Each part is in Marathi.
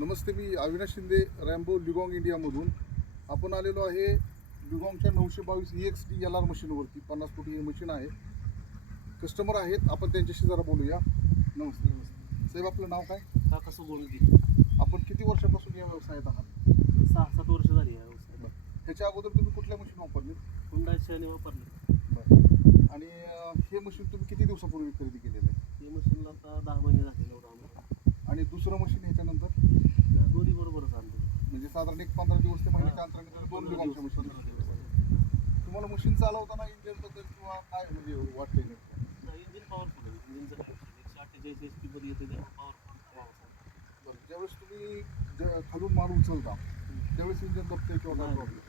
नमस्ते, मी अविनाश शिंदे, रॅम्बो लिगॉंग इंडियामधून. आपण आलेलो आहे लिगॉंगच्या 922 EXT LR मशीनवरती. 50 फुटी हे मशीन आहे. कस्टमर आहेत, आपण त्यांच्याशी जरा बोलूया. नमस्ते. साहेब, आपलं नाव काय? काका बोलली. आपण किती वर्षापासून या व्यवसायात आहात? 6-7 वर्ष झाली या व्यवसायात. ह्याच्या अगोदर तुम्ही कुठल्या मशीन वापरली? हुंडाई शाईन वापरली. आणि हे मशीन तुम्ही किती दिवसापूर्वी खरेदी केलेलं आहे? हे मशीनला आता 10 महिने झाले. एवढं आम्हाला. आणि दुसरं मशीन ह्याच्यानंतर दोन्ही बरोबरच आणलं. म्हणजे साधारण एक 15 दिवस ते महिन्याच्या अंतराने 2 लिगॉंगच्या मशीन. तुम्हाला मशीन चालवताना इंजिन बद्दल किंवा काय म्हणजे वाटतंय नेमकं? इंजिन पॉवरफुल आहे. इंजिनचं काय 148 HP मध्ये येते, त्यामुळे पॉवरफुल. बरं, ज्यावेळेस तुम्ही खालून माल उचलता त्यावेळेस इंजिन दबते किंवा काय प्रॉब्लेम?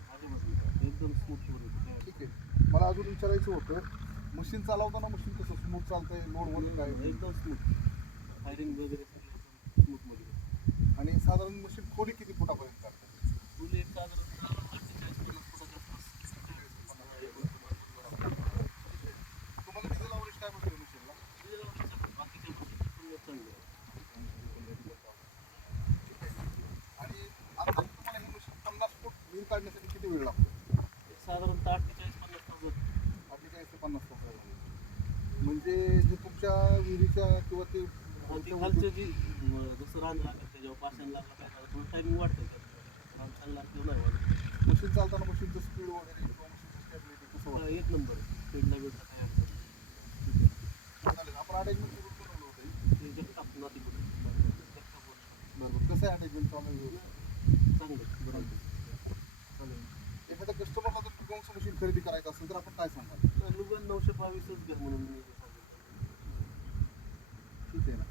एकदम स्मूथ होईल. ठीक आहे. मला अजून विचारायचं होतं, मशीन चालवताना मशीन कसं स्मूथ चालतंय, लोड वगैरे काय? एकदम स्मूथ. फायरिंग वगैरे स्मूथ मध्ये. आणि साधारण मशीन खोली किती फुटापर्यंत काढते? फुल एक साधारण 48-50 फुटाच्या आसपास. तुम्हाला डिझेल अवरेज काय भेटेल मशीनला? बाकीच्या मशीन चांगले. आणि आता तुम्हाला ही मशीन 50 फूट विहीर काढण्यासाठी किती वेळ लागतो? साधारणतः 48-50 तास. 48 ते 50 तास लागतात. म्हणजे जे तुमच्या विहिरीच्या किंवा ते खालचं जी जसं रान लागत त्याच्यावर पाषाण लागला पाहिजे, थोडं टायमिंग वाढतं. रान छान लागतं नाही वाटत. मशीन चालताना मशीनचं स्पीड वगैरे किंवा मशीनचं स्टॅबिलिटी कसं वाटतं? एक नंबर स्पीडला वेळचा काय अडचण चालेल. आपण अटॅचमेंट करून बनवलं होतं. ते जगताप नदी बरोबर. कसं आहे अटॅचमेंट चालू? चांगलं बरोबर. चालेल. एखाद्या कस्टमरला जर लिगॉंगचं मशीन खरेदी करायचं असेल तर आपण काय सांगाल? लुगन 922च घ्या म्हणून मी सांगितलं. ठीक आहे ना.